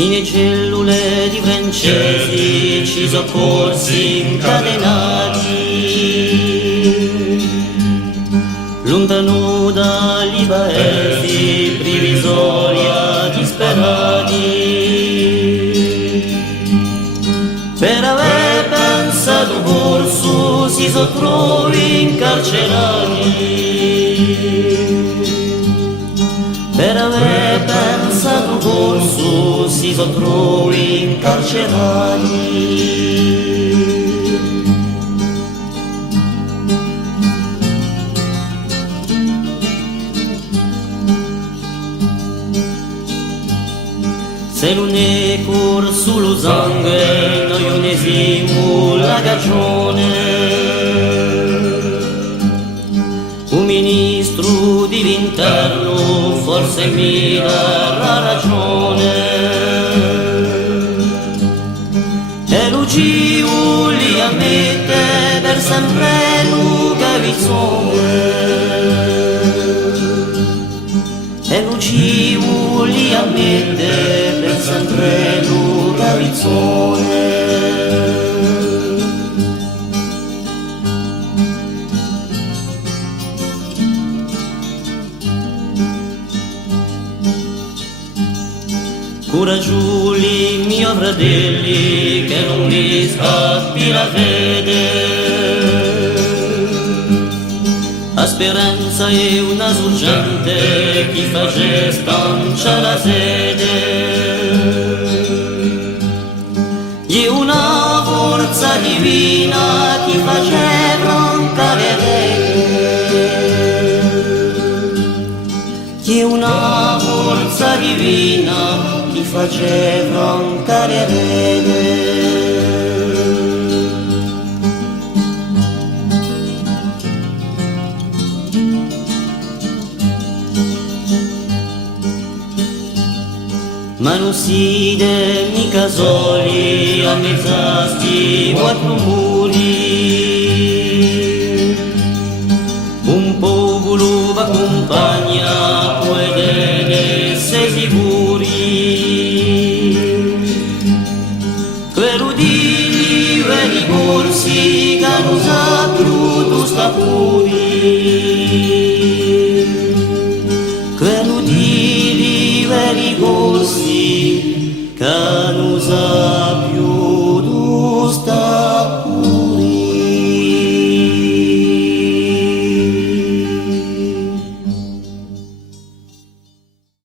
in cellule di francesi ci soccorsi incatenati, lontano dagli paesi provvisoria disperati, per aver pensato corso si sottrovi incarcerati, per aver pensato corso si sottrovi incarcerati. Se non è corso lo sangue, noi unesimo la cagione. Un ministro d'interno forse mi darà ragione. E lui li ammette per sempre Luca Vizzone. E lui li ammette per sempre Luca Vizzone. Coraggiosi mio fratelli che non vi scappi la fede, la speranza è una sorgente che face stancia la sede, è una forza divina che face roncare rete, è una forza divina che face roncare rete. Ma non siete mica soli a mezz'asti quattro muri, un popolo v'accompagna, potete essere sicuri, quello di veri corsi che non sa più sta pure.